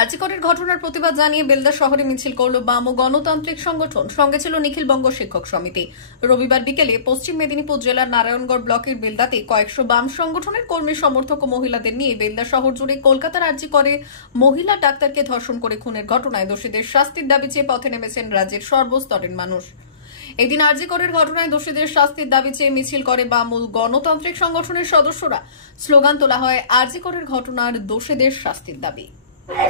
আরজিকরের ঘটনার প্রতিবাদ জানিয়ে বেলদা শহরে মিছিল করল বাম ও গণতান্ত্রিক সংগঠন। সঙ্গে ছিল নিখিল বঙ্গ শিক্ষক সমিতি। রবিবার বিকেলে পশ্চিম মেদিনীপুর জেলার নারায়ণগড় ব্লকের বেলদাতে কয়েকশো বাম সংগঠনের কর্মী সমর্থক ও মহিলাদের নিয়ে বেলদা শহর জুড়ে কলকাতার আরজিকরে মহিলা ডাক্তারকে ধর্ষণ করে খুনের ঘটনায় দোষীদের শাস্তির দাবি চেয়ে পথে নেমেছেন রাজ্যের সর্বস্তরের মানুষ। এদিন আরজিকরের ঘটনায় দোষীদের শাস্তির দাবি চেয়ে মিছিল করে বাম ও গণতান্ত্রিক সংগঠনের সদস্যরা। স্লোগান তোলা হয় আরজিকরের ঘটনার দোষীদের শাস্তির দাবি।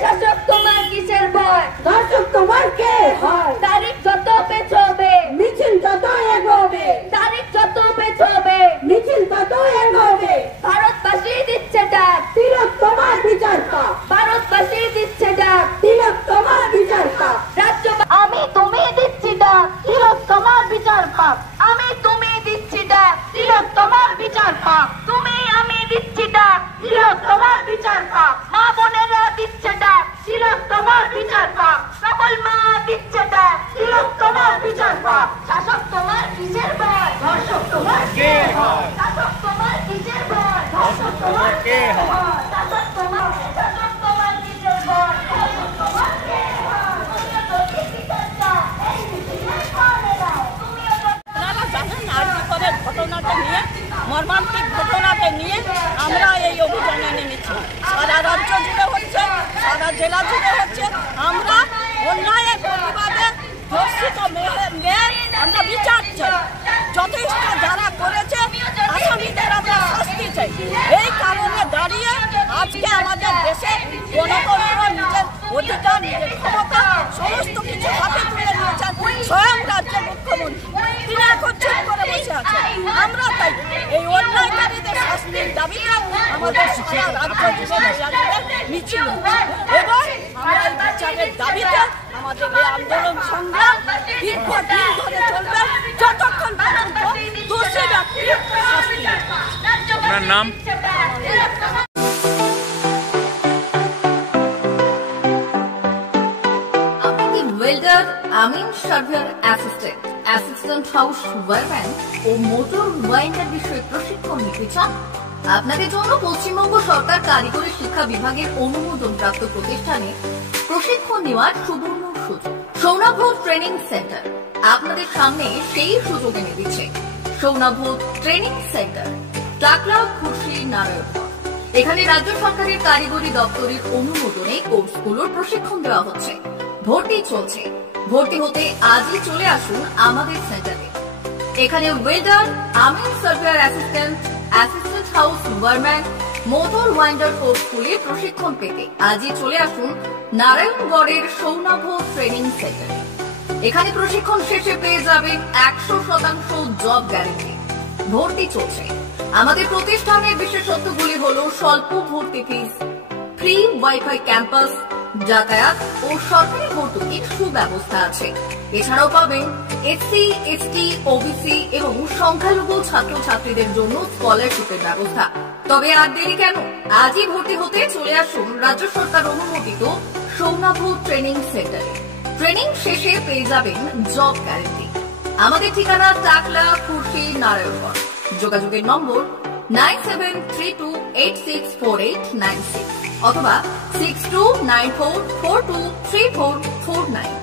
শাসক তোমার কিসের ভয়? দর্শক তোমার কে হয়? তারিখ যত পেছবে মিছিল তত এগোবে, তারিখ যত পেছবে মিছিল তত এগোবে। ভারতবাসী দিচ্ছে ডাক, তিলক তোমার বিচার পাক। ভারতবাসী দিচ্ছে ডাক, তিলক তোমার বিচার পাক। রাজ্য আমি তুমি দিচ্ছি ডাক, তিলক তোমার বিচার পাক। আমি তুমি দিচ্ছি ডাক, তিলক তোমার বিচার পাক। তুমি আমি দিচ্ছি ডাক, তিলক তোমার বিচার পাক। মা বোনেরা দিচ্ছে ডাক, তিলক তোমার বিচার পাক। সকল মা দিচ্ছে ডাক, তিলক তোমার বিচার পাক। শাসক তোমার কিসের ভয়? ধর্ষক তোমার কে হয়? শাসক তোমার কিসের ভয়? ধর্ষক তোমার কে হয়? শাসক তোমার কিসের ভয়? ধর্ষক তোমার কে হয়? তুমিও তো বিচার চাও, এই মিছিলে করে দাও। তুমিও তো আপনারা জানেন আরজিকরের ঘটনাটা নিয়ে, মর্মান্তিক ঘটনাটা নিয়ে আমরা এই অভিযানে নেমেছি। সারা রাজ্য জুড়ে হচ্ছে, সারা জেলা জুড়ে হচ্ছে। আমরা অন্যায়ের প্রতিবাদে ধর্ষিত মেয়ের আমরা বিচার চাই। যথেষ্ট যারা করেছে আসামিদের আমরা শাস্তি চাই। এই কারণে দাঁড়িয়ে আজকে আমাদের দেশে গণতন্ত্র, নিজের অধিকার, নিজের ক্ষমতা সমস্ত কিছু হাতে তুলে নিয়েছেন স্বয়ং রাজ্যের মুখ্যমন্ত্রী। তিনি এখন চুপ করে বসে আছেন। আমরা তাই এই অন্যায়কারীদের শাস্তির দাবিতে আমাদের সারা রাজ্য জুড়ে মিছিল এবং আমরা এই বিচারের দাবিতে আমাদের এই আন্দোলন সংগ্রাম দীর্ঘদিন ধরে চলবে যতক্ষণ পর্যন্ত দোষী ব্যক্তির শাস্তি। আপনার নাম? ওয়েল্ডার, আমিন surveyor assistant, assistant house wireman ও মোটর ওয়াইন্ডার বিষয়ে প্রশিক্ষণ নিতে চান? আপনাদের জন্য পশ্চিমবঙ্গ সরকার কারিগরি শিক্ষা বিভাগের অনুমোদনপ্রাপ্ত প্রতিষ্ঠানে প্রশিক্ষণ নেওয়ার সুবর্ণ সুযোগ। সৌনাভ ট্রেনিং সেন্টার আপনাদের সামনে সেই সুযোগ এনে দিচ্ছে। সৌনাভ ট্রেনিং সেন্টার, টাকলা, খুশি, নারায়ণগড়। এখানে রাজ্য সরকারের কারিগরি দপ্তরের অনুমোদনে কোর্সগুলোর প্রশিক্ষণ দেওয়া হচ্ছে। ভর্তি চলছে। ভর্তি হতে আজই চলে আসুন আমাদের সেন্টারে। এখানে ওয়েল্ডার, আমিন surveyor assistant, assistant house wireman, motor winder কোর্সগুলির প্রশিক্ষণ পেতে আজই চলে আসুন নারায়ণগড়ের সৌনাভ ট্রেনিং সেন্টারে। এখানে প্রশিক্ষণ শেষে পেয়ে যাবেন 100% জব গ্যারেন্টি। ভর্তি চলছে। আমাদের প্রতিষ্ঠানের বিশেষত্বগুলি হল স্বল্প ভর্তি ফিস, ফ্রি ওয়াইফাই ক্যাম্পাস, যাতায়াত ও সরকারি ভর্তুকির সুব্যবস্থা আছে। এছাড়াও পাবেন এসসি, এসটি, ওবিসি এবং সংখ্যালঘু ছাত্রছাত্রীদের জন্য স্কলারশিপের ব্যবস্থা। তবে আর দেরি কেন? আজই ভর্তি হতে চলে আসুন রাজ্য সরকার অনুমোদিত সৌনাভ ট্রেনিং সেন্টারে। ট্রেনিং শেষে পেয়ে যাবেন জব গ্যারেন্টি। আমাদের ঠিকানা টাকলা, খুশি, নারায়ণগড়। যোগাযোগের নম্বর 9732864896 অথবা 6294423449।